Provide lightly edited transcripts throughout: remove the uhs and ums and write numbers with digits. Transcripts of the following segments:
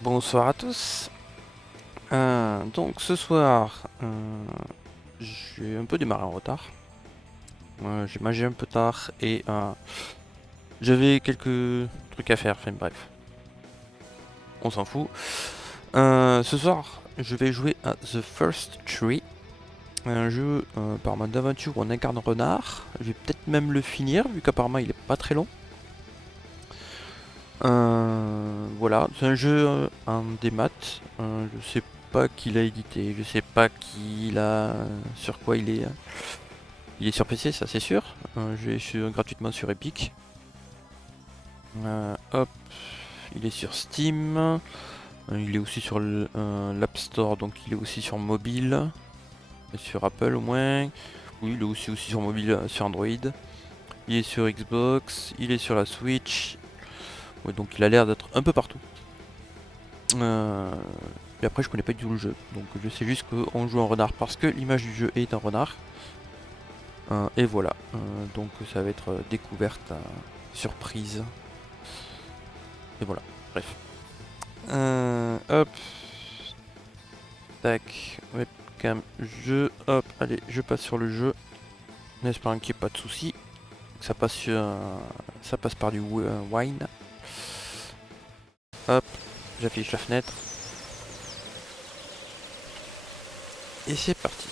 Bonsoir à tous. Donc ce soir, j'ai un peu démarré en retard. J'ai mangé un peu tard et j'avais quelques trucs à faire. Enfin bref, on s'en fout. Ce soir, je vais jouer à The First Tree, un jeu par mode d'aventure où on incarne renard. Je vais peut-être même le finir vu qu'apparemment il est pas très long. Voilà, c'est un jeu en démat. Je sais pas qui l'a édité, je sais pas qui l'a, sur quoi il est. Il est sur PC, ça c'est sûr. Gratuitement sur Epic. Hop, il est sur Steam. Il est aussi sur l'App Store, donc il est aussi sur mobile. Sur Apple au moins. Oui, il est aussi sur mobile, sur Android. Il est sur Xbox, il est sur la Switch. Ouais, donc il a l'air d'être un peu partout. Et après je connais pas du tout le jeu, donc je sais juste qu'on joue en renard parce que l'image du jeu est un renard. Et voilà, donc ça va être découverte, surprise. Et voilà, bref. Hop. Tac, webcam, jeu, hop, allez, je passe sur le jeu. En espérant qu'il n'y ait pas de soucis. Ça passe par du wine. Hop, j'affiche la fenêtre. Et c'est parti.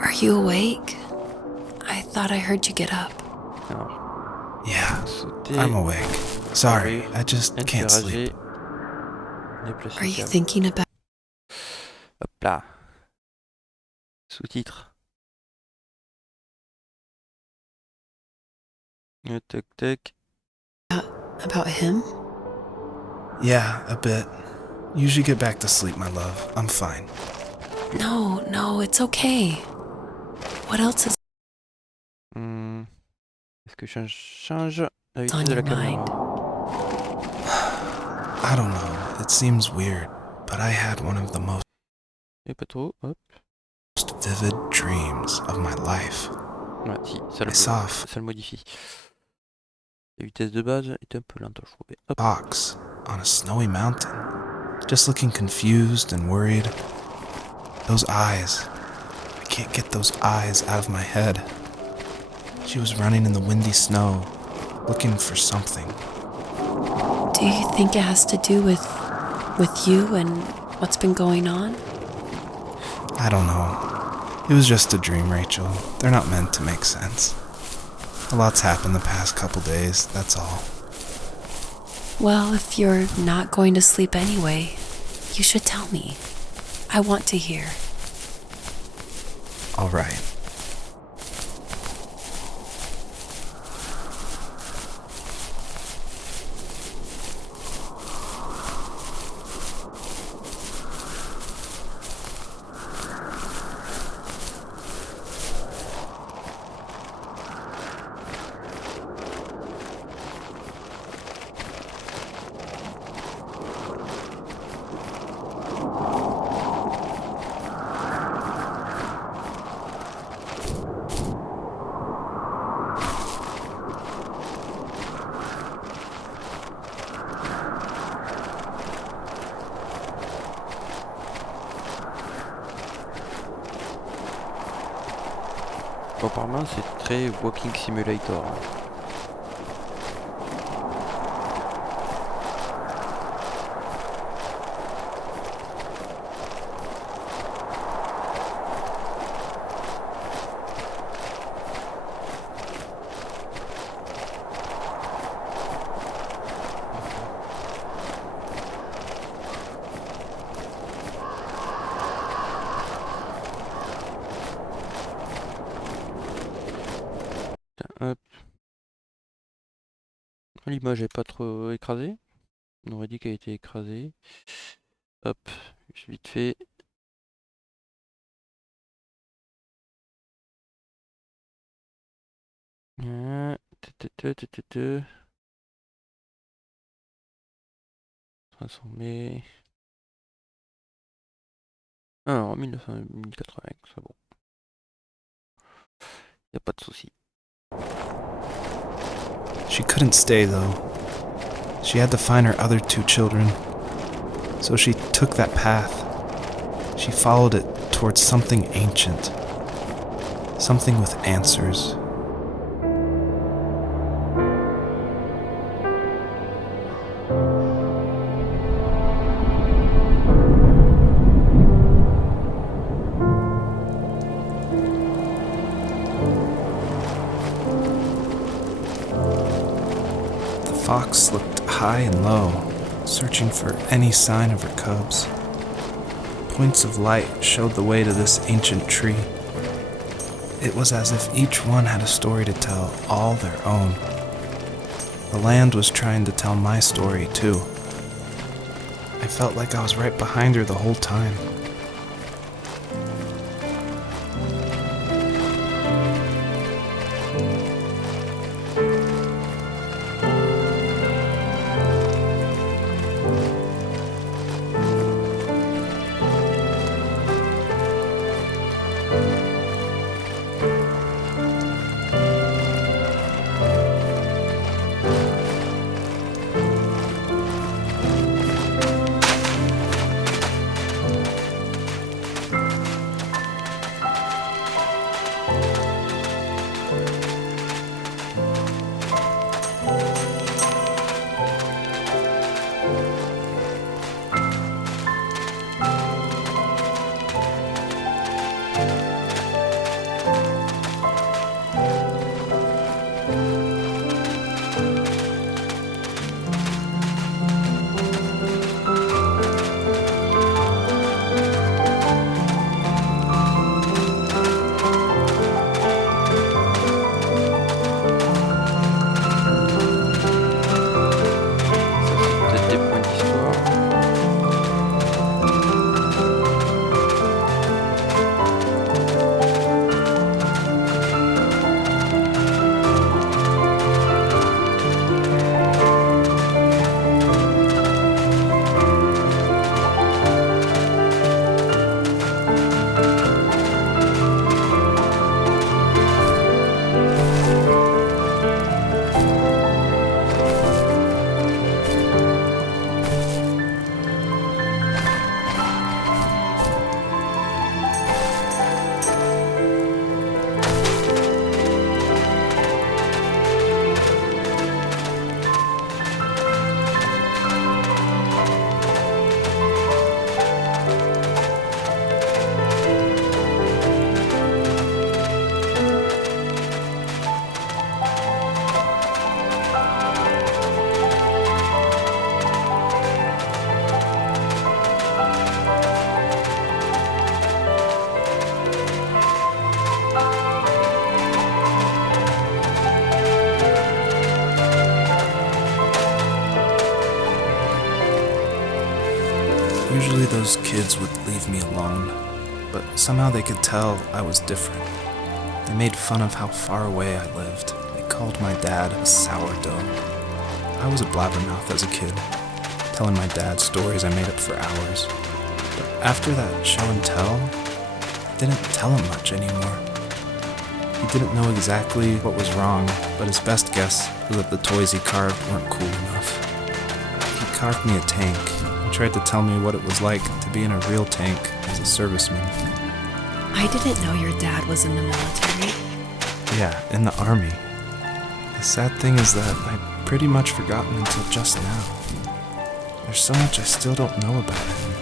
Are you awake? I thought I heard you get up. Alors, Yeah, sauter, I'm awake. Sorry, carré, I just can't sleep. Déplacer Are you câble. thinking about Hop là. Sous-titres. Tac tac. him? Yeah, a bit. You should get back to sleep, my love. I'm fine. No, it's okay. What else is Est-ce que je change la vitesse on de your la caméra? mind? I don't know, it seems weird, but I had one of the most Et pas trop, hop. vivid dreams of my life. Ouais, si, ça le modifie. La vitesse de base est un peu lente, je trouvais. Hop. Fox on a snowy mountain, just looking confused and worried. Those eyes. I can't get those eyes out of my head. She was running in the windy snow, looking for something. Do you think it has to do with you and what's been going on? I don't know. It was just a dream, Rachel. They're not meant to make sense. A lot's happened the past couple days, that's all. Well, if you're not going to sleep anyway, you should tell me. I want to hear. All right. Bon, apparemment, c'est très walking simulator. L'image est pas trop écrasée. On aurait dit qu'elle était écrasée. Hop, vite fait. Transformer. Alors, 1080, c'est bon. Y a pas de souci. She couldn't stay, though. She had to find her other 2 children. So she took that path. She followed it towards something ancient. Something with answers. The fox looked high and low, searching for any sign of her cubs. Points of light showed the way to this ancient tree. It was as if each one had a story to tell, all their own. The land was trying to tell my story, too. I felt like I was right behind her the whole time. Usually those kids would leave me alone, but somehow they could tell I was different. They made fun of how far away I lived. They called my dad a sourdough. I was a blabbermouth as a kid, telling my dad stories I made up for hours. But after that show and tell, I didn't tell him much anymore. He didn't know exactly what was wrong, but his best guess was that the toys he carved weren't cool enough. He carved me a tank and tried to tell me what it was like to be in a real tank as a serviceman. I didn't know your dad was in the military. Yeah, in the army. The sad thing is that I'd pretty much forgotten until just now. There's so much I still don't know about him.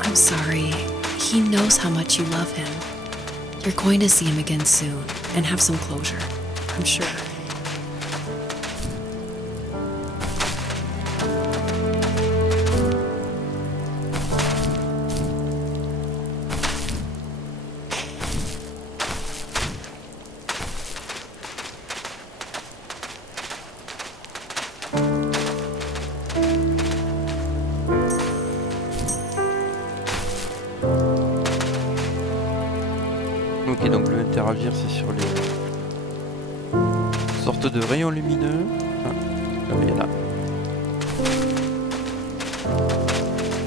I'm sorry. He knows how much you love him. You're going to see him again soon and have some closure, I'm sure. Et donc le interagir c'est sur les sortes de rayons lumineux. Ah, là il y en a.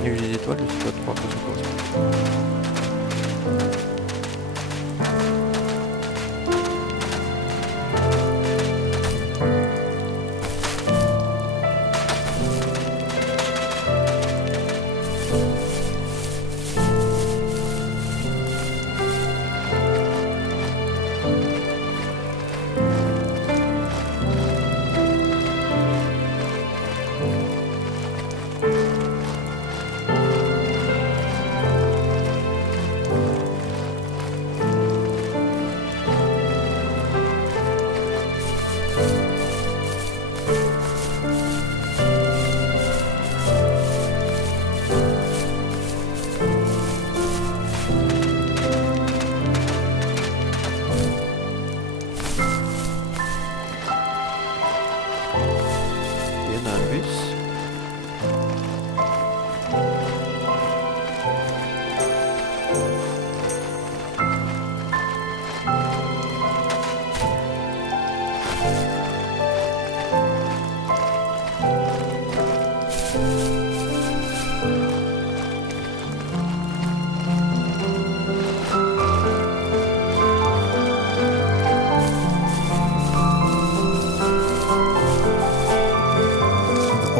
Et les étoiles, je sais pas trop à quoi ça correspond.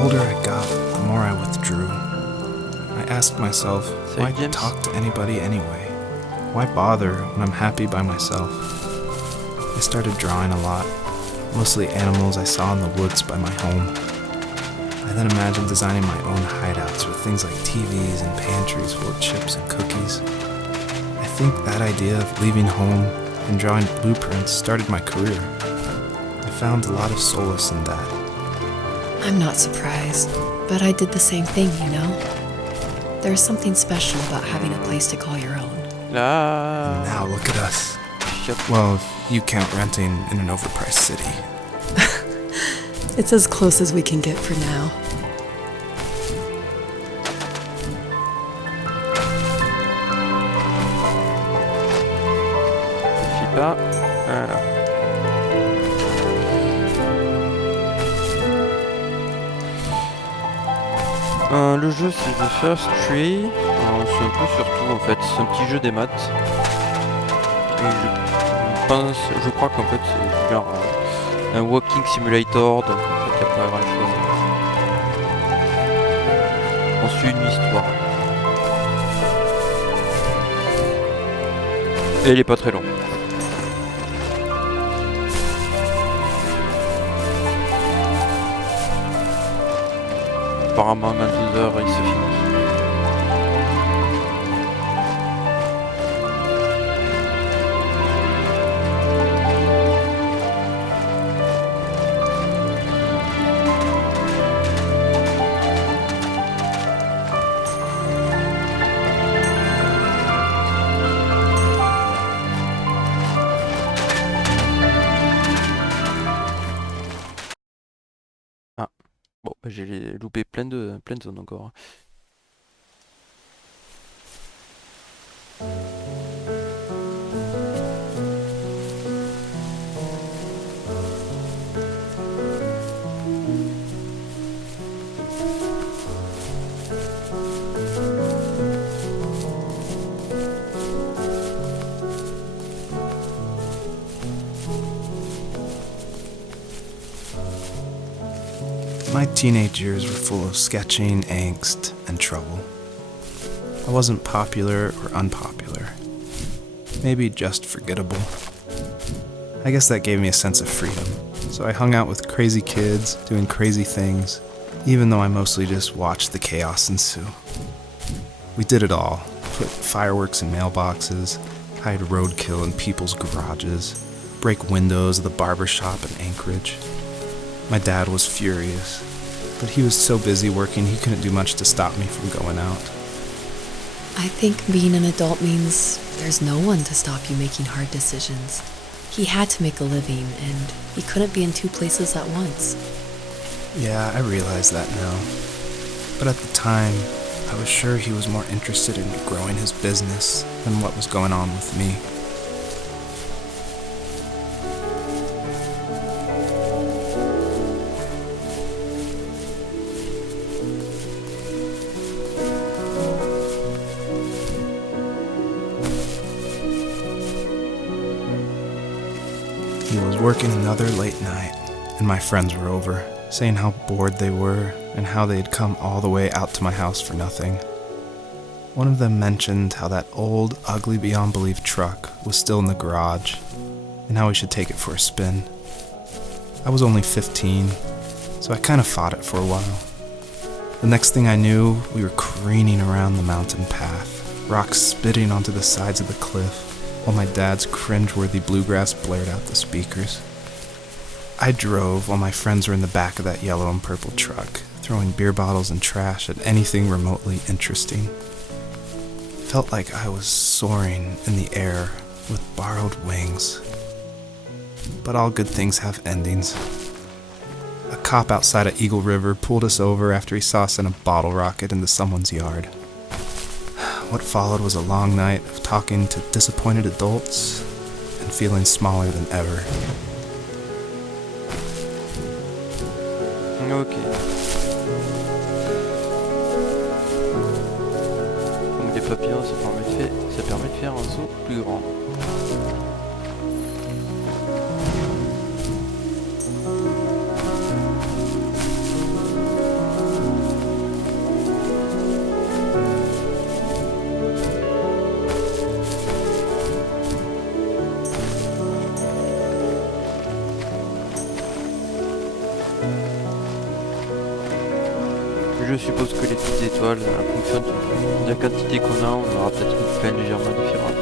older I got, the more I withdrew. I asked myself, why talk to anybody anyway? Why bother when I'm happy by myself? I started drawing a lot, mostly animals I saw in the woods by my home. I then imagined designing my own hideouts with things like TVs and pantries full of chips and cookies. I think that idea of leaving home and drawing blueprints started my career. I found a lot of solace in that. I'm not surprised, but I did the same thing, you know? There's something special about having a place to call your own. Now look at us. Well, if you count renting in an overpriced city. It's as close as we can get for now. Je sais pas. Voilà. Le jeu c'est The First Tree. C'est un peu sur tout en fait. C'est un petit jeu des maths. Et je crois qu'en fait c'est genre un walking simulator, donc en fait il n'y a pas grand chose. On suit une histoire. Et elle est pas très longue. Apparemment en 2 heures il se finit. Bon, bah, j'ai loupé plein de zones encore. My teenage years were full of sketching, angst, and trouble. I wasn't popular or unpopular. Maybe just forgettable. I guess that gave me a sense of freedom. So I hung out with crazy kids, doing crazy things, even though I mostly just watched the chaos ensue. We did it all. Put fireworks in mailboxes, hide roadkill in people's garages, break windows of the barber shop in Anchorage. My dad was furious, but he was so busy working he couldn't do much to stop me from going out. I think being an adult means there's no one to stop you making hard decisions. He had to make a living, and he couldn't be in 2 places at once. Yeah, I realize that now. But at the time, I was sure he was more interested in growing his business than what was going on with me. was working another late night, and my friends were over, saying how bored they were and how they had come all the way out to my house for nothing. One of them mentioned how that old, ugly beyond belief truck was still in the garage, and how we should take it for a spin. I was only 15, so I kind of fought it for a while. The next thing I knew, we were careening around the mountain path, rocks spitting onto the sides of the cliff, while my dad's cringeworthy bluegrass blared out the speakers. I drove while my friends were in the back of that yellow and purple truck, throwing beer bottles and trash at anything remotely interesting. Felt like I was soaring in the air with borrowed wings. But all good things have endings. A cop outside of Eagle River pulled us over after he saw us send a bottle rocket into someone's yard. What followed was a long night of talking to disappointed adults and feeling smaller than ever. Ok. Donc des papillons, ça permet de faire un saut plus grand. Je suppose que les petites étoiles, en fonction de la quantité qu'on a, on aura peut-être une fin légèrement différente.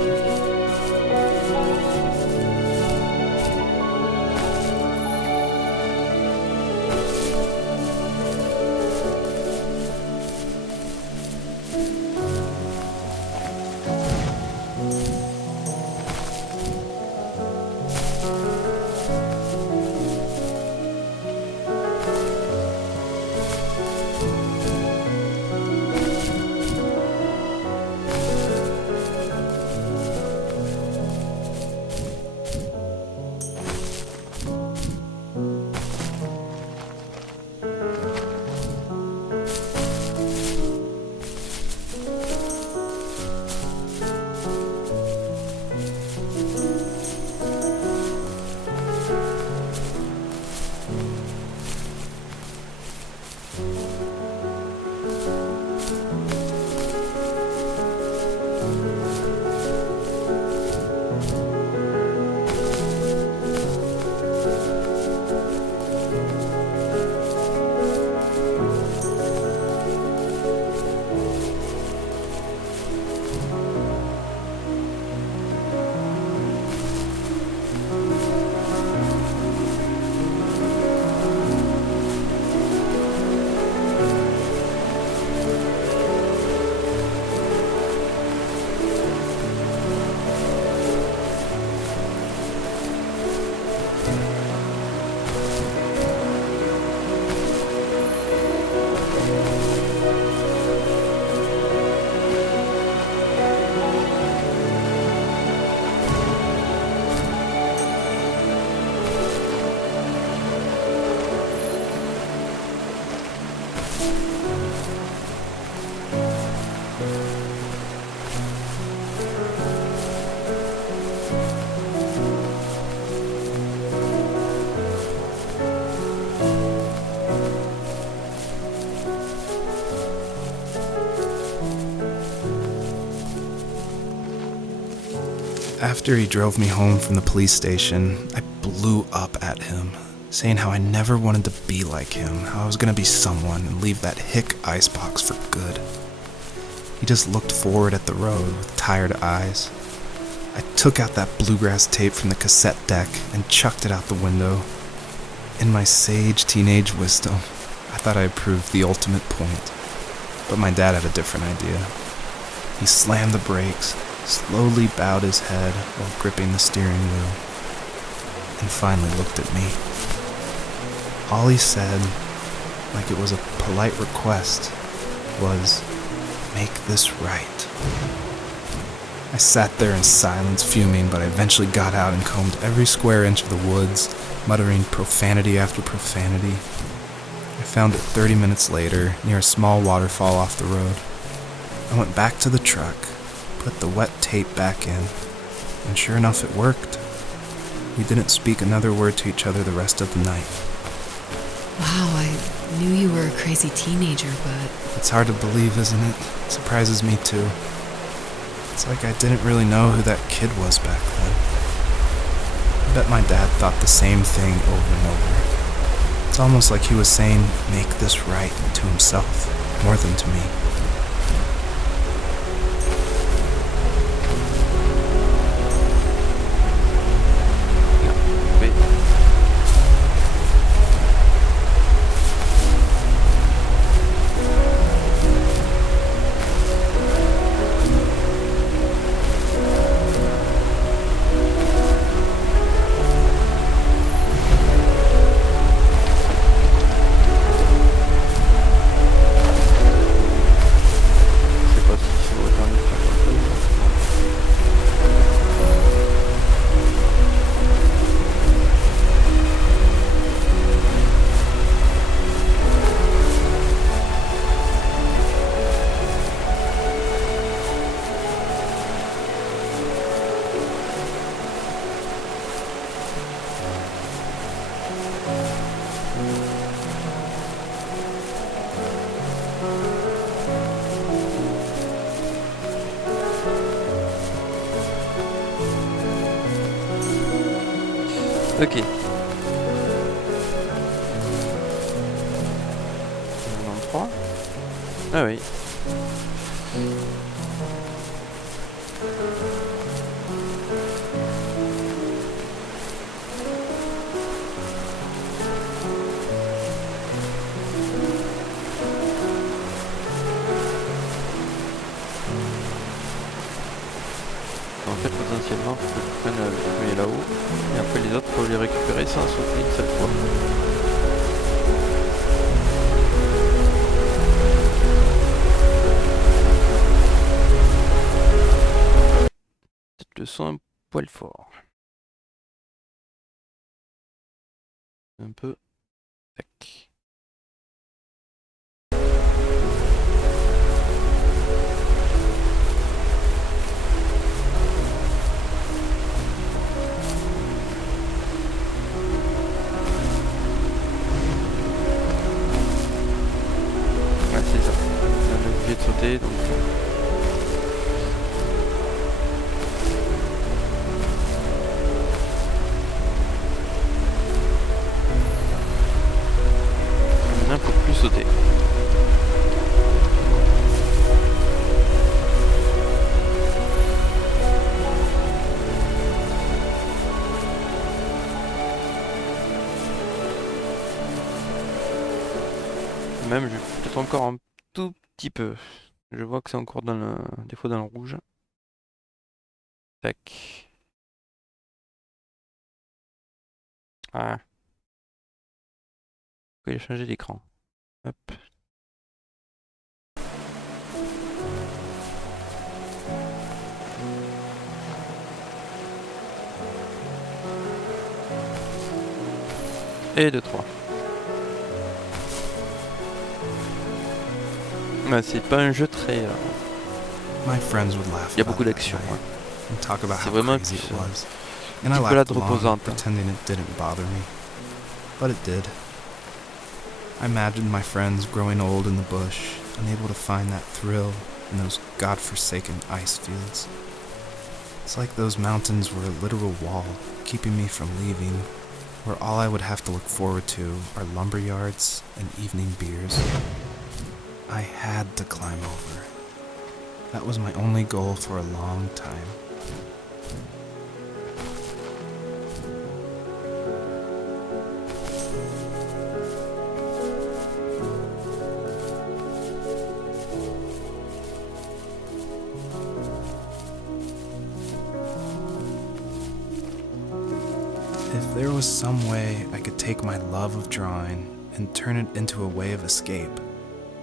After he drove me home from the police station, I blew up at him, saying how I never wanted to be like him, how I was going to be someone and leave that hick icebox for good. He just looked forward at the road with tired eyes. I took out that bluegrass tape from the cassette deck and chucked it out the window. In my sage teenage wisdom, I thought I had proved the ultimate point, but my dad had a different idea. He slammed the brakes, slowly bowed his head while gripping the steering wheel, and finally looked at me. All he said, like it was a polite request, was, "Make this right." I sat there in silence, fuming, but I eventually got out and combed every square inch of the woods, muttering profanity after profanity. I found it 30 minutes later, near a small waterfall off the road. I went back to the truck, put the wet tape back in, and sure enough it worked. We didn't speak another word to each other the rest of the night. Wow, I knew you were a crazy teenager, but... It's hard to believe, isn't it? It surprises me too. It's like I didn't really know who that kid was back then. I bet my dad thought the same thing over and over. It's almost like he was saying, make this right to himself, more than to me. Ok. 93. Ah oui. En fait, potentiellement, faut que je prenne le premier là-haut, et après les autres, faut les récupérer sans sauter une seule fois. Peut-être le son un poil fort. Un peu. Tac. De sauter donc maintenant faut plus sauter. Même je vais peut-être encore un tout petit peu. Je vois que c'est encore dans le... des fois dans le rouge. Tac. Ah. Faut aller changer d'écran. Hop. Et 2, 3. Ouais, c'est pas un jeu très... Il y a beaucoup d'action. Ouais. C'est vraiment plus une petite balade reposante. Pretending it didn't bother me. But it did. I imagined my friends growing old in the bush, unable to find that thrill in those godforsaken ice fields. It's like those mountains were a literal wall, keeping me from leaving, where all I would have to look forward to are lumber yards and evening beers. I had to climb over. That was my only goal for a long time. If there was some way I could take my love of drawing and turn it into a way of escape,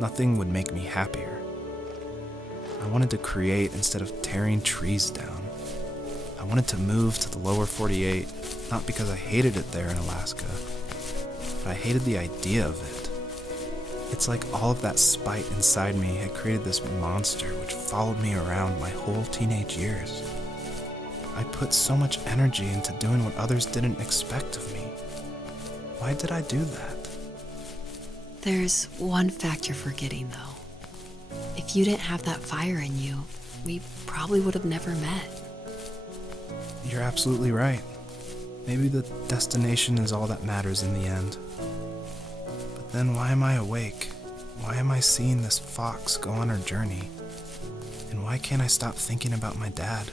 nothing would make me happier. I wanted to create instead of tearing trees down. I wanted to move to the lower 48, not because I hated it there in Alaska, but I hated the idea of it. It's like all of that spite inside me had created this monster which followed me around my whole teenage years. I put so much energy into doing what others didn't expect of me. Why did I do that? There's one fact you're forgetting, though. If you didn't have that fire in you, we probably would have never met. You're absolutely right. Maybe the destination is all that matters in the end. But then why am I awake? Why am I seeing this fox go on her journey? And why can't I stop thinking about my dad?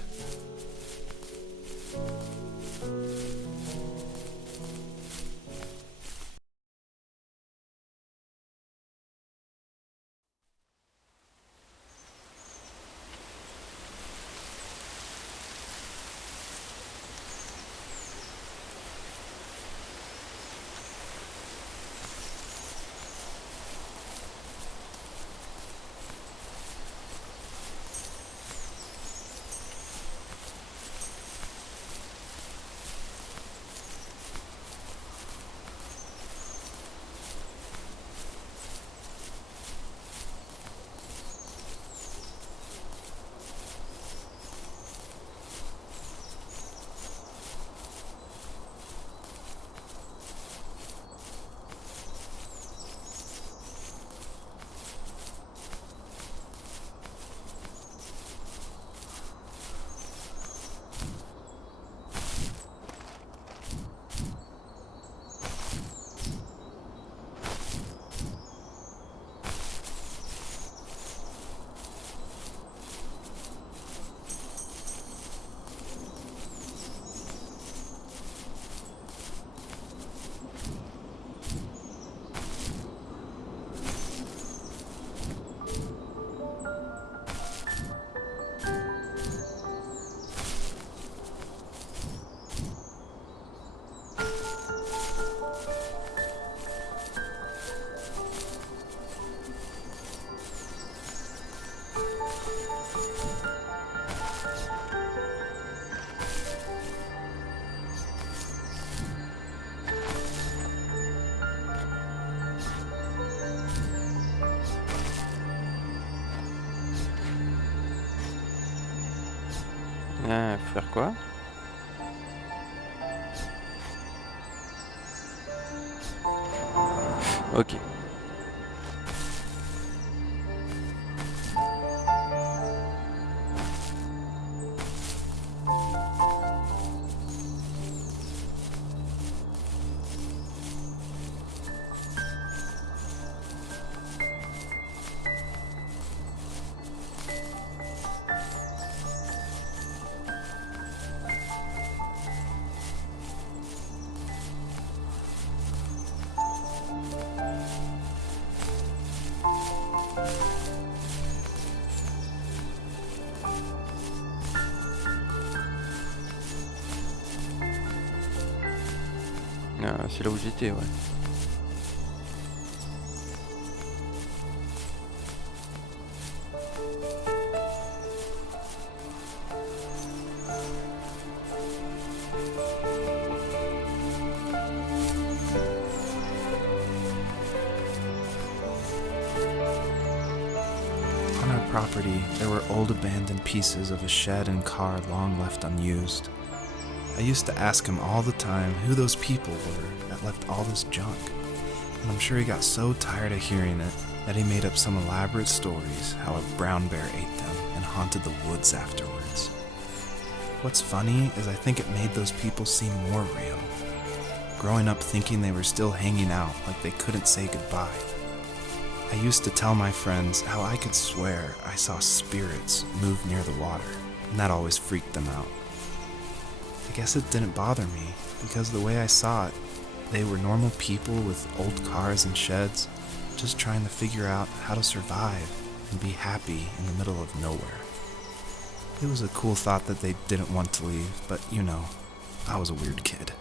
Faire quoi? Ok. C'est là où j'étais, ouais. On our property, there were old abandoned pieces of a shed and car long left unused. I used to ask him all the time who those people were that left all this junk, and I'm sure he got so tired of hearing it that he made up some elaborate stories how a brown bear ate them and haunted the woods afterwards. What's funny is I think it made those people seem more real, growing up thinking they were still hanging out like they couldn't say goodbye. I used to tell my friends how I could swear I saw spirits move near the water, and that always freaked them out. I guess it didn't bother me, because the way I saw it, they were normal people with old cars and sheds, just trying to figure out how to survive and be happy in the middle of nowhere. It was a cool thought that they didn't want to leave, but you know, I was a weird kid.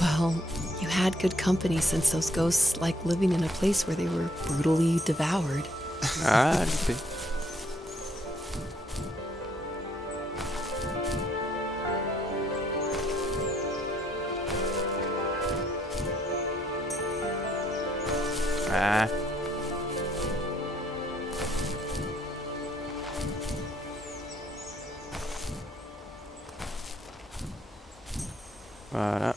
Well, you had good company since those ghosts like living in a place where they were brutally devoured. Ah, loupé. Ah. Voilà.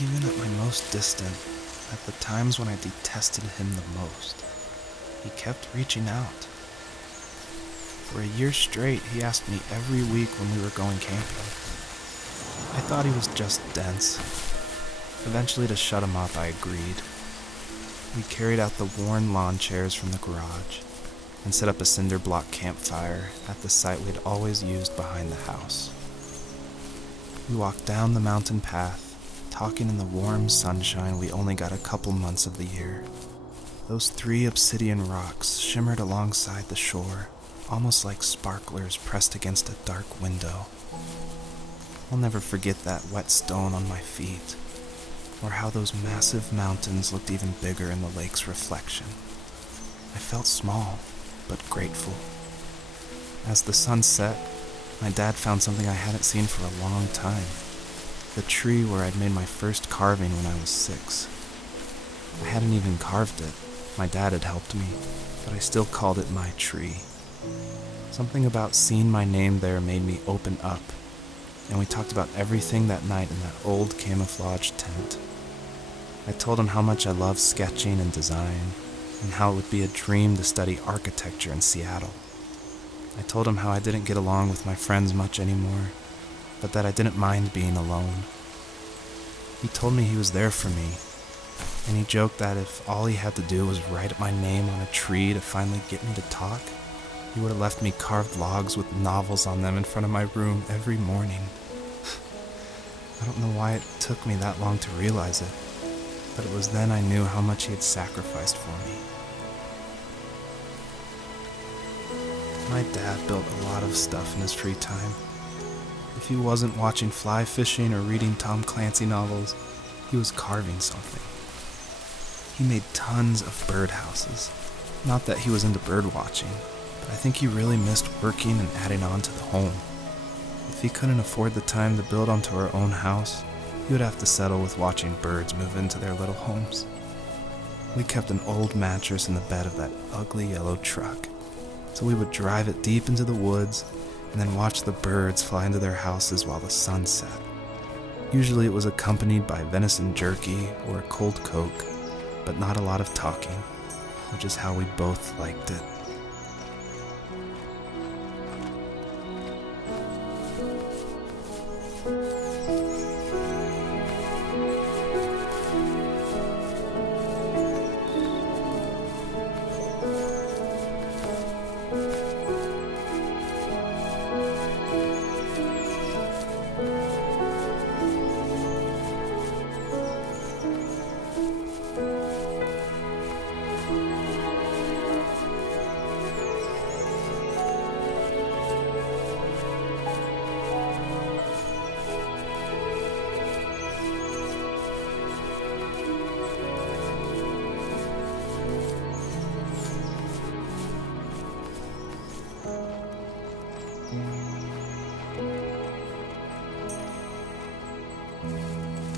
Even at my most distant, at the times when I detested him the most, he kept reaching out. For a year straight, he asked me every week when we were going camping. I thought he was just dense. Eventually, to shut him up, I agreed. We carried out the worn lawn chairs from the garage and set up a cinder block campfire at the site we'd always used behind the house. We walked down the mountain path, talking in the warm sunshine we only got a couple months of the year. Those 3 obsidian rocks shimmered alongside the shore, almost like sparklers pressed against a dark window. I'll never forget that wet stone on my feet, or how those massive mountains looked even bigger in the lake's reflection. I felt small, but grateful. As the sun set, my dad found something I hadn't seen for a long time. The tree where I'd made my first carving when I was 6. I hadn't even carved it. My dad had helped me, but I still called it my tree. Something about seeing my name there made me open up, and we talked about everything that night in that old camouflage tent. I told him how much I loved sketching and design, and how it would be a dream to study architecture in Seattle. I told him how I didn't get along with my friends much anymore, but that I didn't mind being alone. He told me he was there for me, and he joked that if all he had to do was write my name on a tree to finally get me to talk, he would have left me carved logs with novels on them in front of my room every morning. I don't know why it took me that long to realize it, but it was then I knew how much he had sacrificed for me. My dad built a lot of stuff in his free time. If he wasn't watching fly fishing or reading Tom Clancy novels, he was carving something. He made tons of birdhouses. Not that he was into bird watching, but I think he really missed working and adding on to the home. If he couldn't afford the time to build onto our own house, he would have to settle with watching birds move into their little homes. We kept an old mattress in the bed of that ugly yellow truck, so we would drive it deep into the woods and then watch the birds fly into their houses while the sun set. Usually it was accompanied by venison jerky or a cold Coke, but not a lot of talking, which is how we both liked it.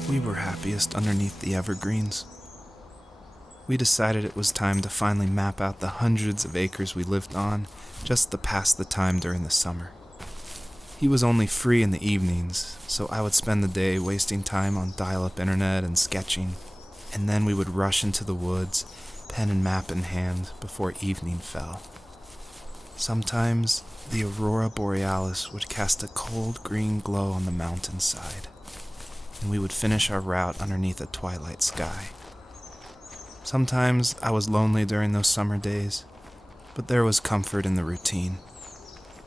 We were happiest underneath the evergreens. We decided it was time to finally map out the hundreds of acres we lived on just to pass the time during the summer. He was only free in the evenings, so I would spend the day wasting time on dial-up internet and sketching, and then we would rush into the woods, pen and map in hand, before evening fell. Sometimes, the aurora borealis would cast a cold green glow on the mountainside, and we would finish our route underneath a twilight sky. Sometimes I was lonely during those summer days, but there was comfort in the routine.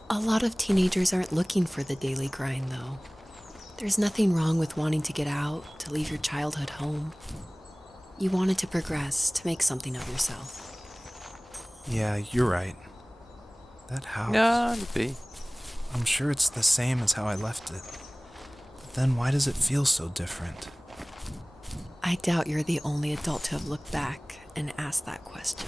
A lot of teenagers aren't looking for the daily grind, though. There's nothing wrong with wanting to get out, to leave your childhood home. You wanted to progress, to make something of yourself. Yeah, you're right. That house. Yeah, maybe. I'm sure it's the same as how I left it. But then why does it feel so different? I doubt you're the only adult to have looked back and asked that question.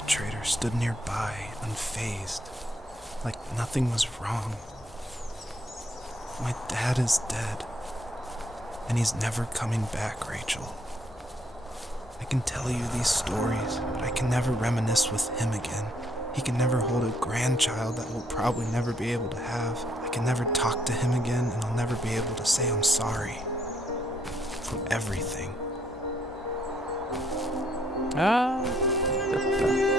perpetrator stood nearby, unfazed, like nothing was wrong. My dad is dead, and he's never coming back, Rachel. I can tell you these stories, but I can never reminisce with him again. He can never hold a grandchild that we'll probably never be able to have. I can never talk to him again, and I'll never be able to say I'm sorry for everything. Ah, hop là.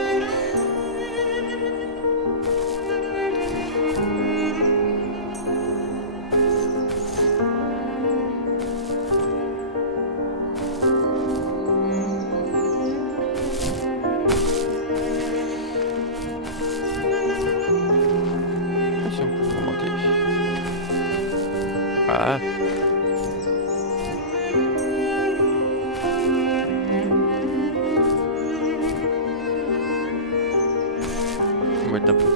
Si on peut remonter. Voilà. On va être un peu.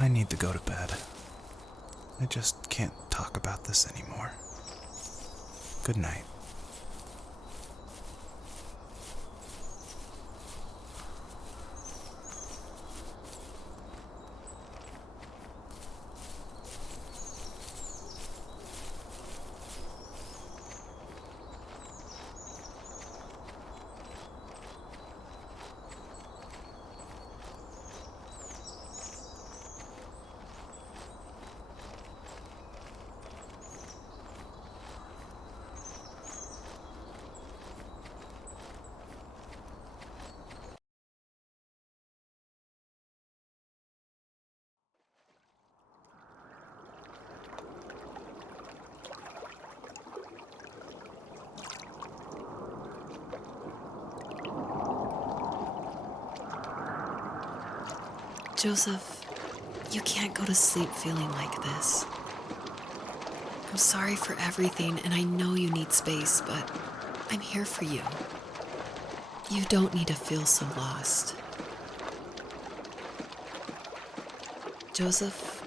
I need to go to bed. I just can't talk about this anymore. Good night. Joseph, you can't go to sleep feeling like this. I'm sorry for everything, and I know you need space, but I'm here for you. You don't need to feel so lost. Joseph,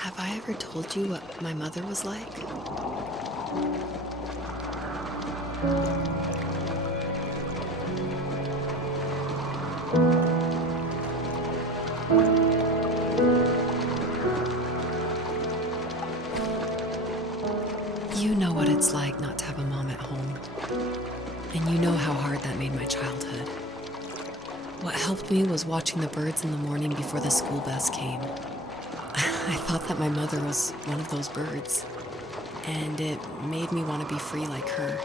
have I ever told you what my mother was like? You know what it's like not to have a mom at home. And you know how hard that made my childhood. What helped me was watching the birds in the morning before the school bus came. I thought that my mother was one of those birds, and it made me want to be free like her.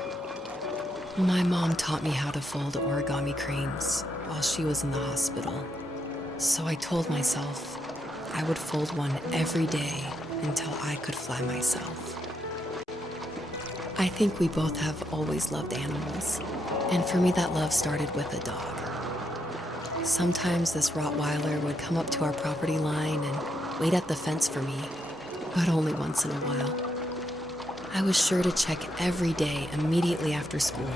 My mom taught me how to fold origami cranes while she was in the hospital. So I told myself I would fold one every day until I could fly myself. I think we both have always loved animals, and for me that love started with a dog. Sometimes this Rottweiler would come up to our property line and wait at the fence for me, but only once in a while. I was sure to check every day immediately after school,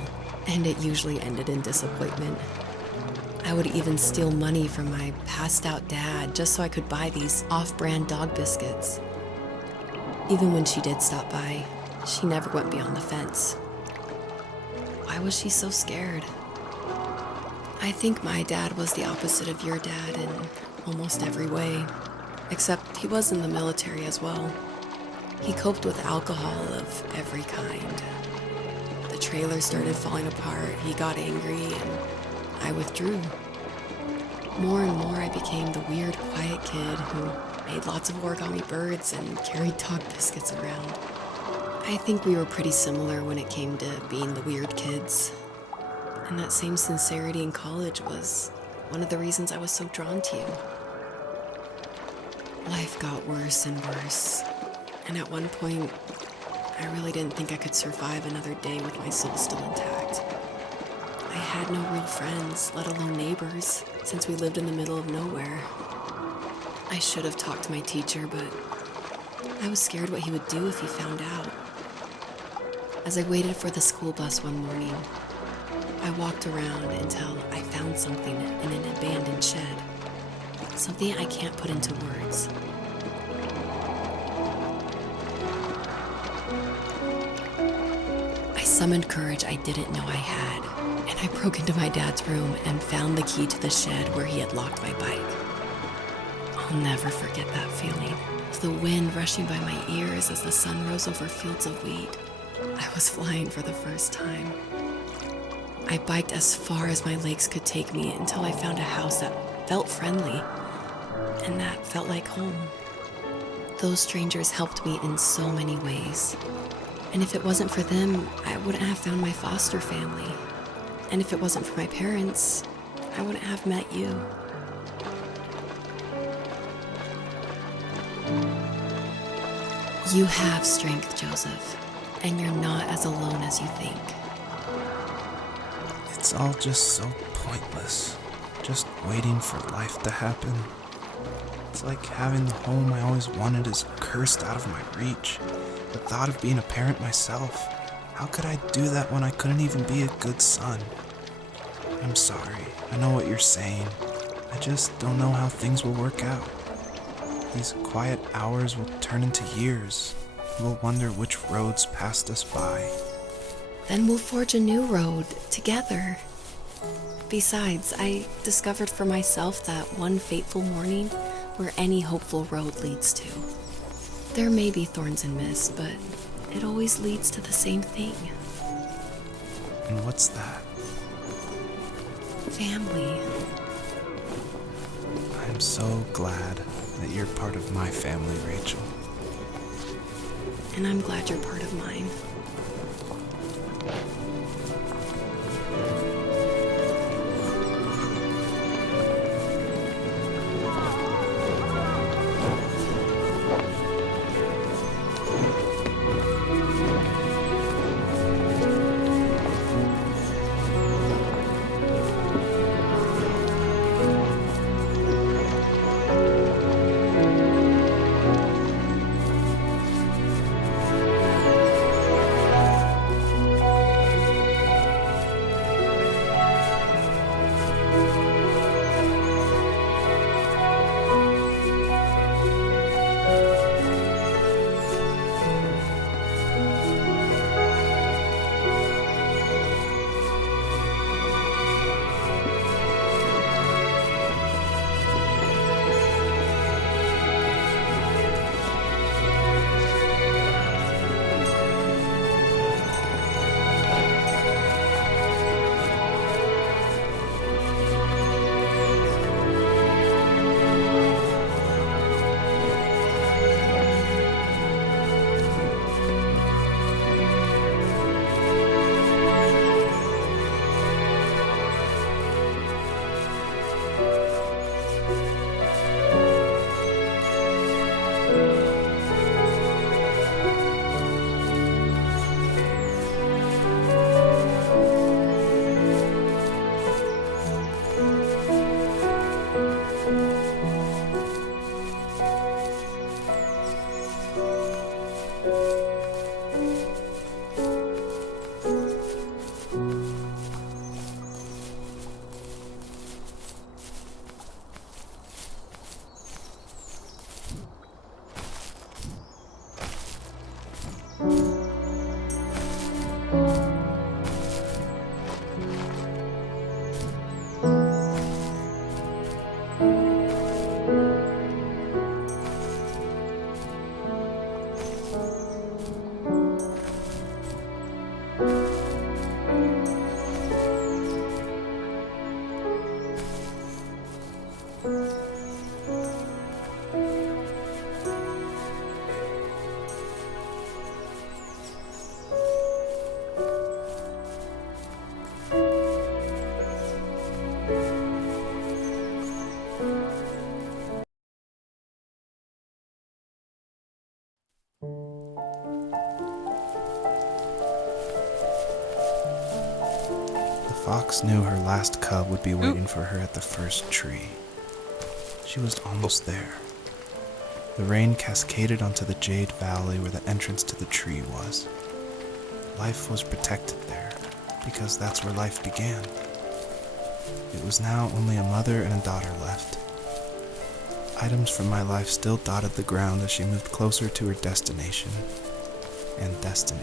and it usually ended in disappointment. I would even steal money from my passed-out dad just so I could buy these off-brand dog biscuits. Even when she did stop by, she never went beyond the fence. Why was she so scared? I think my dad was the opposite of your dad in almost every way, except he was in the military as well. He coped with alcohol of every kind. The trailer started falling apart, he got angry, and I withdrew. More and more I became the weird, quiet kid who made lots of origami birds and carried dog biscuits around. I think we were pretty similar when it came to being the weird kids. And that same sincerity in college was one of the reasons I was so drawn to you. Life got worse and worse. And at one point, I really didn't think I could survive another day with my soul still intact. I had no real friends, let alone neighbors, since we lived in the middle of nowhere. I should have talked to my teacher, but I was scared what he would do if he found out. As I waited for the school bus one morning, I walked around until I found something in an abandoned shed. Something I can't put into words. I summoned courage I didn't know I had, and I broke into my dad's room and found the key to the shed where he had locked my bike. I'll never forget that feeling. The wind rushing by my ears as the sun rose over fields of wheat. I was flying for the first time. I biked as far as my legs could take me until I found a house that felt friendly and that felt like home. Those strangers helped me in so many ways. And if it wasn't for them, I wouldn't have found my foster family. And if it wasn't for my parents, I wouldn't have met you. You have strength, Joseph, and you're not as alone as you think. It's all just so pointless. Just waiting for life to happen. It's like having the home I always wanted is cursed out of my reach. The thought of being a parent myself. How could I do that when I couldn't even be a good son? I'm sorry. I know what you're saying. I just don't know how things will work out. These quiet hours will turn into years. We'll wonder which roads passed us by. Then we'll forge a new road together. Besides, I discovered for myself that one fateful morning where any hopeful road leads to. There may be thorns and mist, but it always leads to the same thing. And what's that? Family. I'm so glad that you're part of my family, Rachel. And I'm glad you're part of mine. fox knew her last cub would be waiting for her at the first tree. She was almost there. The rain cascaded onto the jade valley where the entrance to the tree was. Life was protected there, because that's where life began. It was now only a mother and a daughter left. Items from my life still dotted the ground as she moved closer to her destination and destiny.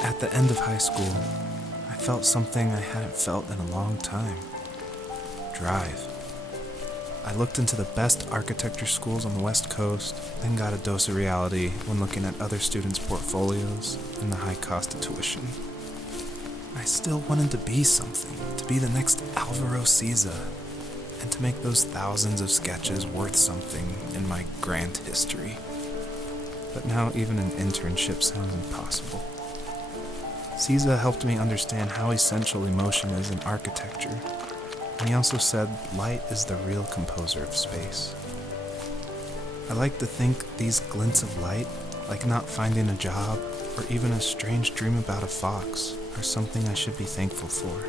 At the end of high school, I felt something I hadn't felt in a long time. Drive. I looked into the best architecture schools on the West Coast, then got a dose of reality when looking at other students' portfolios and the high cost of tuition. I still wanted to be something, to be the next Alvaro Siza, and to make those thousands of sketches worth something in my grand history. But now even an internship sounds impossible. Siza helped me understand how essential emotion is in architecture, and he also said light is the real composer of space. I like to think these glints of light, like not finding a job or even a strange dream about a fox, are something I should be thankful for,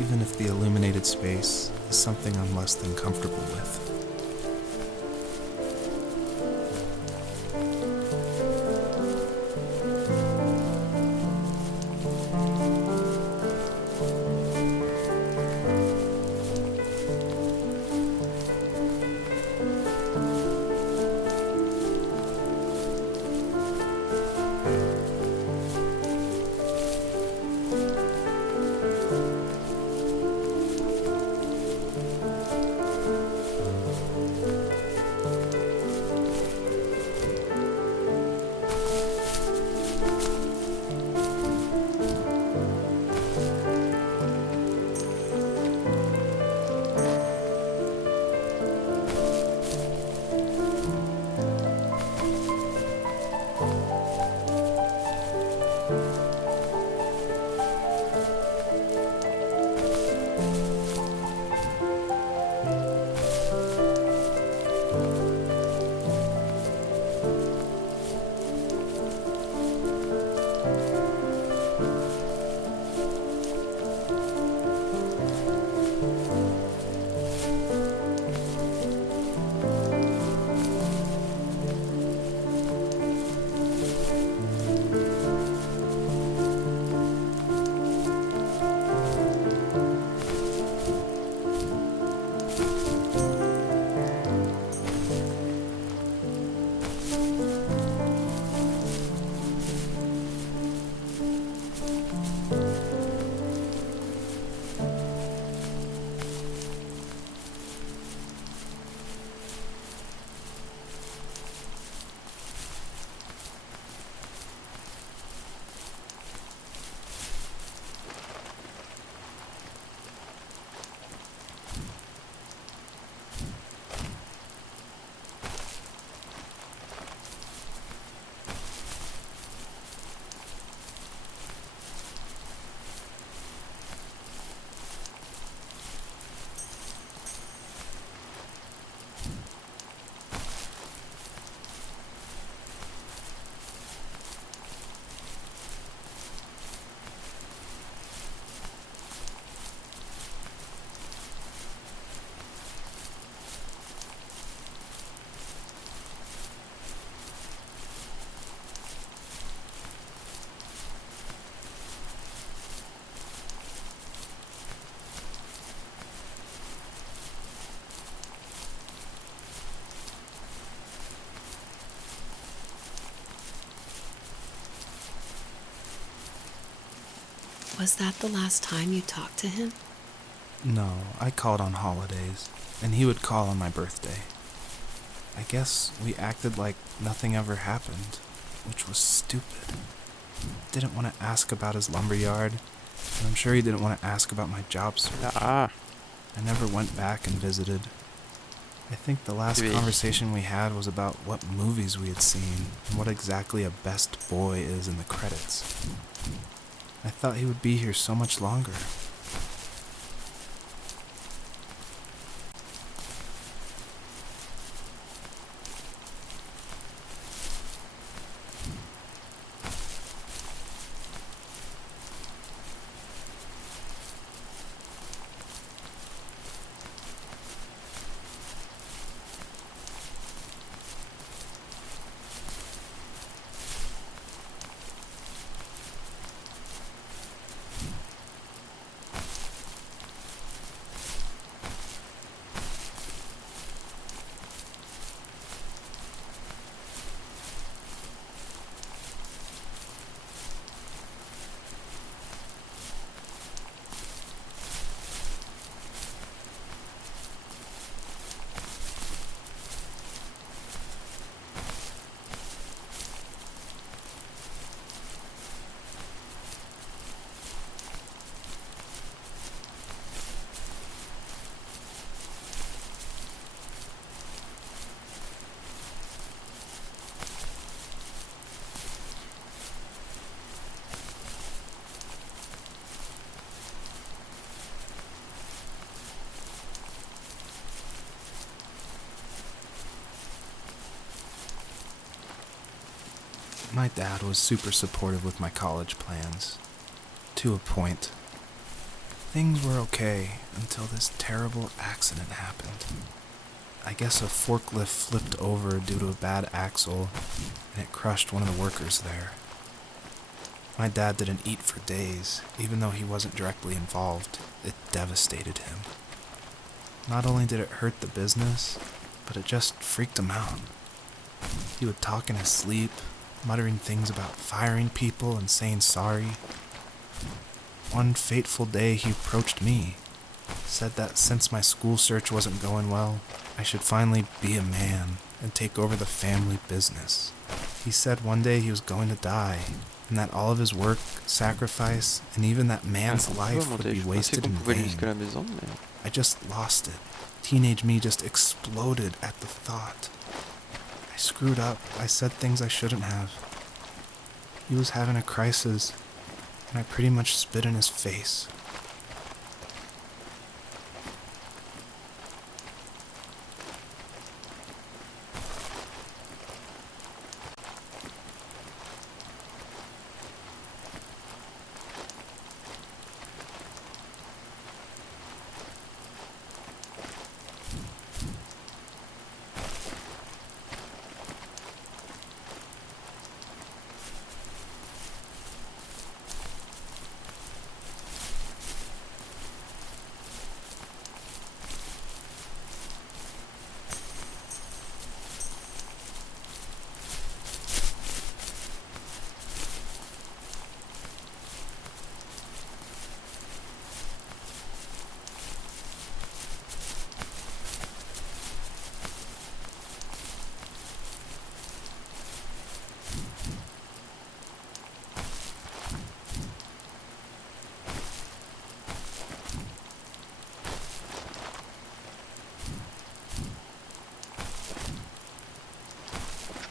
even if the illuminated space is something I'm less than comfortable with. Was that the last time you talked to him? No, I called on holidays, and he would call on my birthday. I guess we acted like nothing ever happened, which was stupid. Didn't want to ask about his lumberyard, and I'm sure he didn't want to ask about my job search. Ah, I never went back and visited. I think the last Oui. conversation we had was about what movies we had seen and what exactly a best boy is in the credits. I thought he would be here so much longer. My dad was super supportive with my college plans. To a point. Things were okay until this terrible accident happened. I guess a forklift flipped over due to a bad axle, and it crushed one of the workers there. My dad didn't eat for days, even though he wasn't directly involved. It devastated him. Not only did it hurt the business, but it just freaked him out. He would talk in his sleep, muttering things about firing people and saying sorry. One fateful day he approached me, said that since my school search wasn't going well, I should finally be a man and take over the family business. He said one day he was going to die, and that all of his work, sacrifice, and even that man's life would be wasted in vain. I just lost it. Teenage me just exploded at the thought. I screwed up. I said things I shouldn't have. He was having a crisis, and I pretty much spit in his face.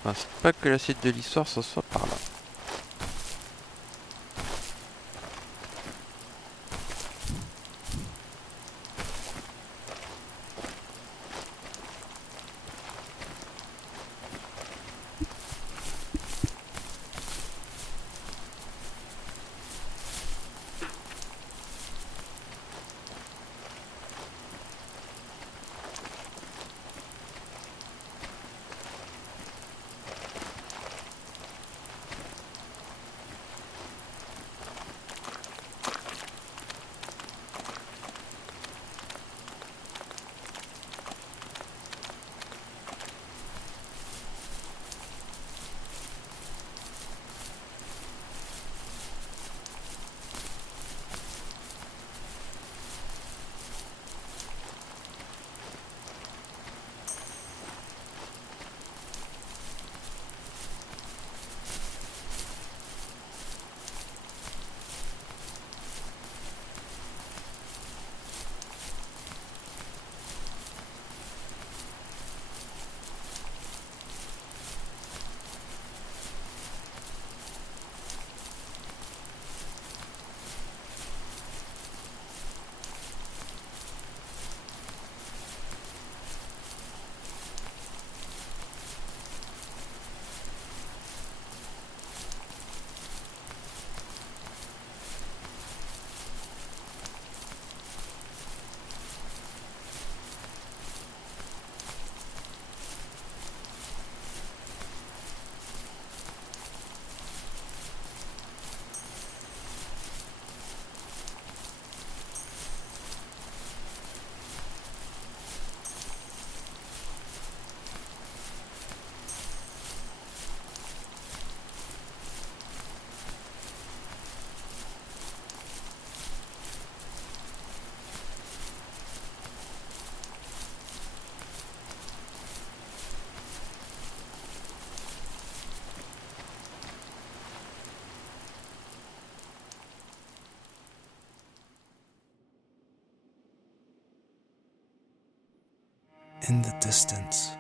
Je pense pas que la suite de l'histoire ce soit par là. In the distance,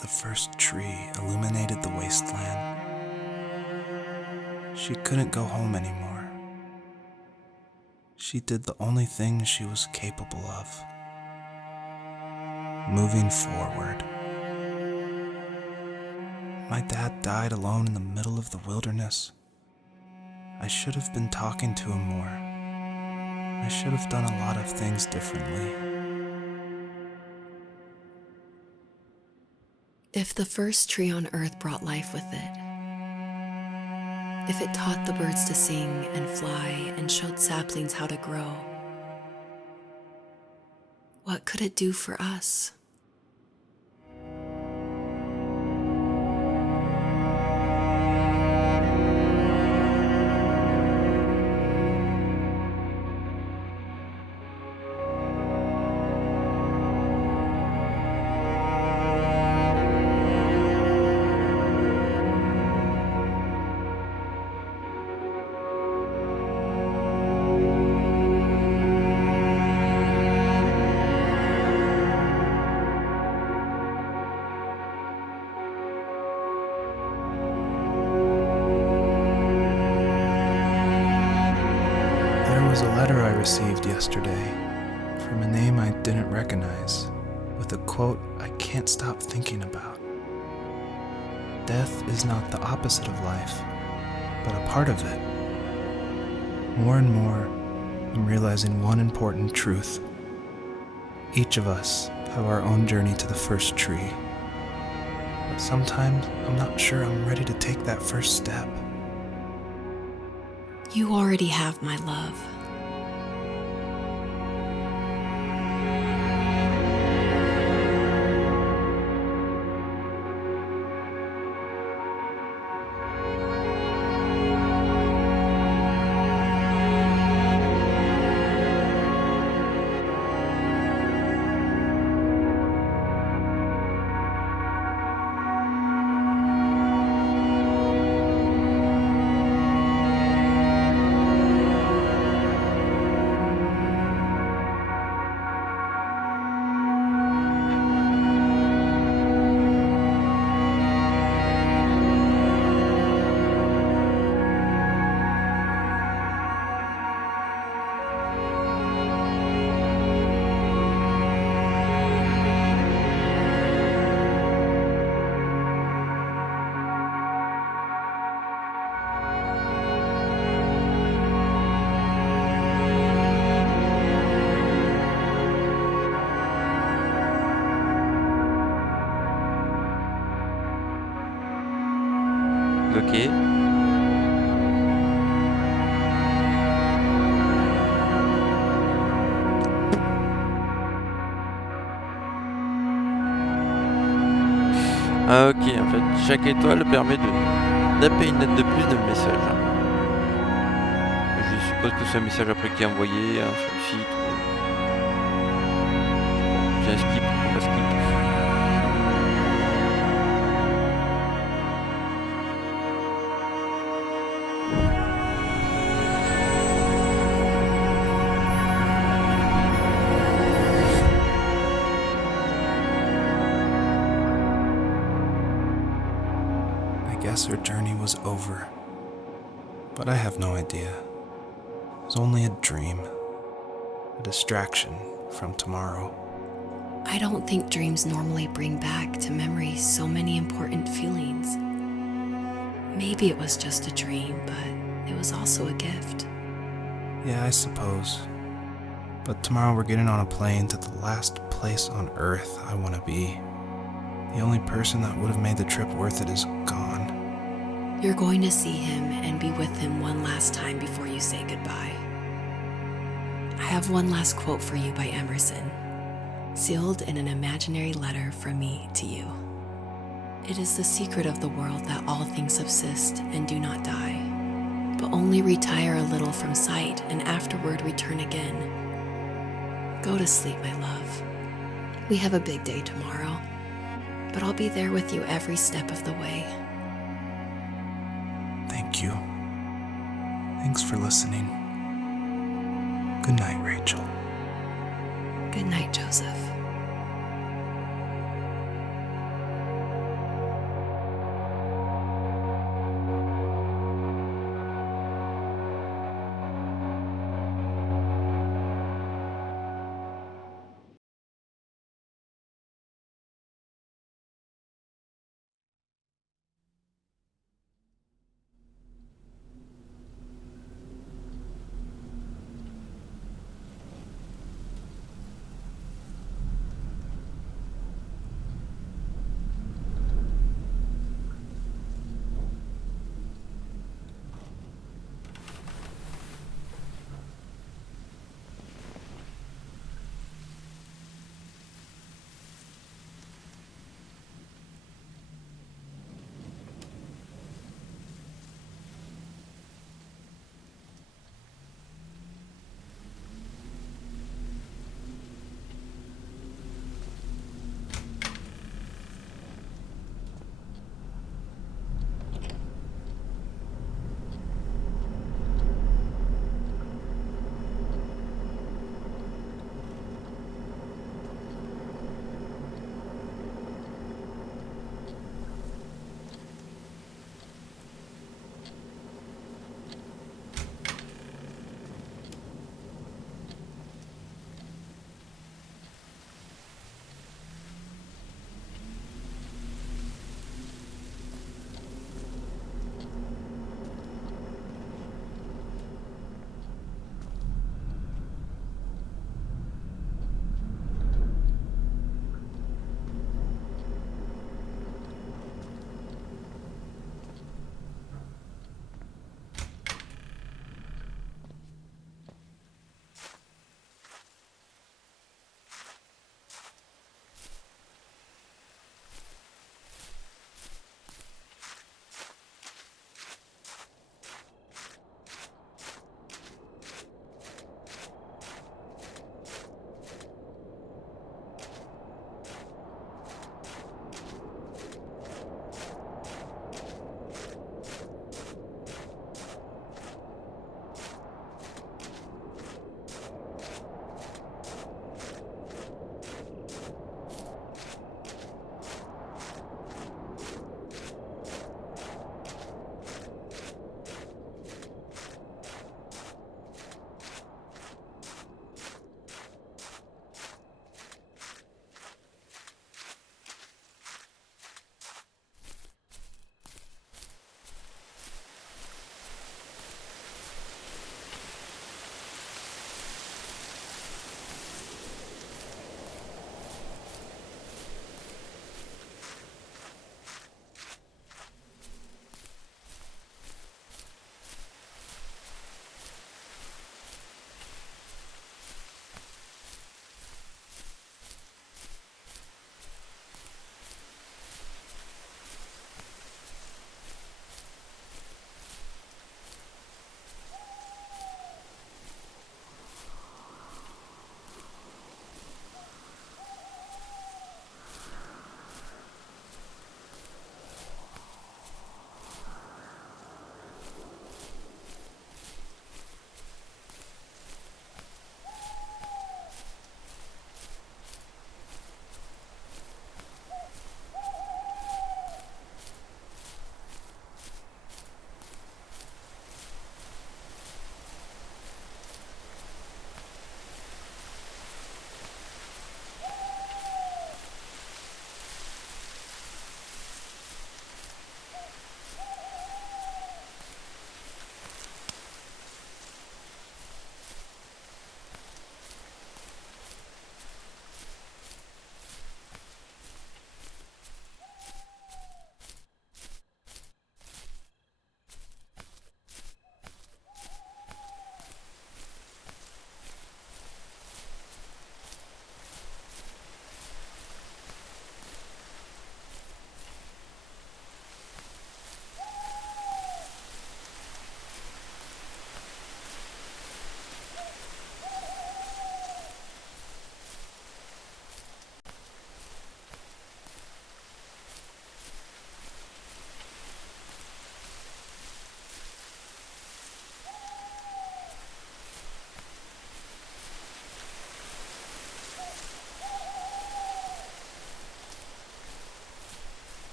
the first tree illuminated the wasteland. She couldn't go home anymore. She did the only thing she was capable of. Moving forward. My dad died alone in the middle of the wilderness. I should have been talking to him more. I should have done a lot of things differently. If the first tree on earth brought life with it, if it taught the birds to sing and fly and showed saplings how to grow, what could it do for us? There was a letter I received yesterday from a name I didn't recognize, with a quote I can't stop thinking about. Death is not the opposite of life, but a part of it. More and more, I'm realizing one important truth. Each of us have our own journey to the first tree, but sometimes I'm not sure I'm ready to take that first step. You already have my love. Ok. Ah, ok, en fait, chaque étoile permet de taper une lettre de plus dans le message. Je suppose que c'est un message après qui est envoyé, hein, sur le site. J'ai un skip, on va skip. I guess her journey was over, but I have no idea. It was only a dream, a distraction from tomorrow. I don't think dreams normally bring back to memory so many important feelings. Maybe it was just a dream, but it was also a gift. Yeah, I suppose. But tomorrow we're getting on a plane to the last place on Earth I want to be. The only person that would have made the trip worth it is gone. You're going to see him and be with him one last time before you say goodbye. I have one last quote for you by Emerson, sealed in an imaginary letter from me to you. It is the secret of the world that all things subsist and do not die, but only retire a little from sight and afterward return again. Go to sleep, my love. We have a big day tomorrow, but I'll be there with you every step of the way. Thank you. Thanks for listening. Good night, Rachel. Good night, Joseph.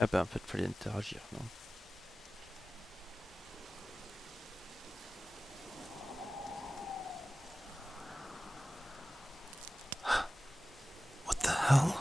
Ah ben en fait fallait interagir, non? What the hell?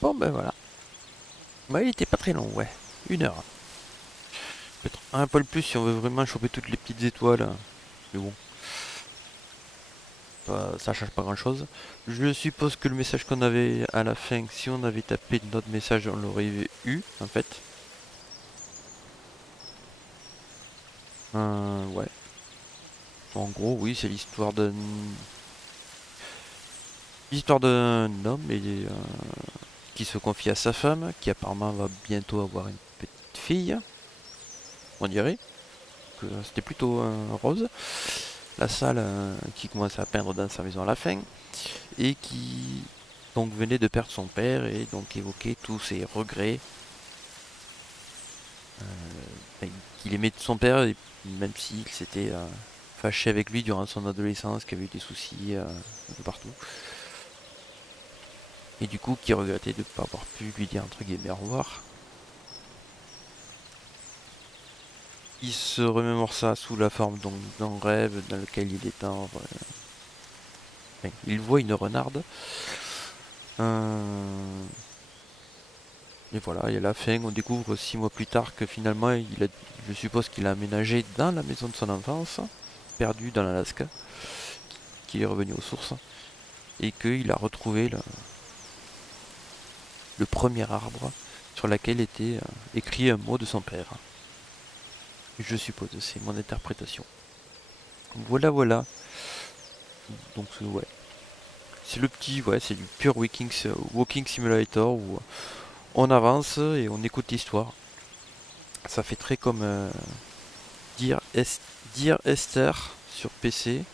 Bon ben voilà. Bah il était pas très long, ouais. 1 heure. Peut-être un poil plus si on veut vraiment choper toutes les petites étoiles. Mais bon, ça change pas grand chose. Je suppose que le message qu'on avait à la fin, si on avait tapé notre message, on l'aurait eu en fait. Ouais. En gros, oui, c'est l'histoire d'un homme qui se confie à sa femme, qui apparemment va bientôt avoir une petite fille. On dirait que c'était plutôt rose. La salle qui commence à peindre dans sa maison à la fin et qui donc venait de perdre son père et donc évoquait tous ses regrets qu'il aimait de son père et même s'il s'était fâché avec lui durant son adolescence, qu'il avait eu des soucis un peu partout. Et du coup, qui regrettait de ne pas avoir pu lui dire entre guillemets au revoir. Il se remémore ça sous la forme donc d'un rêve dans lequel il est il voit une renarde. Et voilà, et à la fin, on découvre 6 mois plus tard que finalement, je suppose qu'il a aménagé dans la maison de son enfance, perdu dans l'Alaska, qu'il est revenu aux sources, et qu'il a retrouvé le premier arbre sur lequel était écrit un mot de son père. Je suppose, c'est mon interprétation. Voilà, voilà. Donc, ouais. C'est le petit, ouais, c'est du pure walking simulator où on avance et on écoute l'histoire. Ça fait très comme Dear, Dear Esther sur PC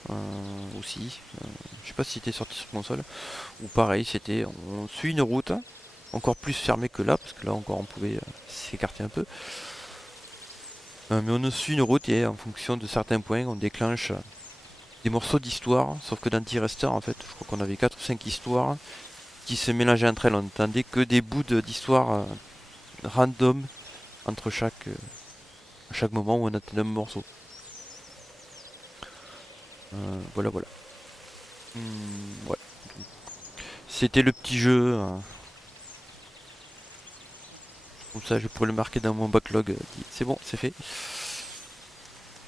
aussi. Je sais pas si c'était sorti sur console. Ou pareil, on suit une route encore plus fermée que là, parce que là encore on pouvait s'écarter un peu. Mais on suit une route et en fonction de certains points, on déclenche des morceaux d'histoire. Sauf que dans Dear Esther, en fait, je crois qu'on avait 4 ou 5 histoires qui se mélangeaient entre elles. On n'entendait que des bouts d'histoire random entre chaque moment où on attendait un morceau. Voilà, voilà. Ouais. C'était le petit jeu. Comme ça, je pourrais le marquer dans mon backlog. C'est bon, c'est fait.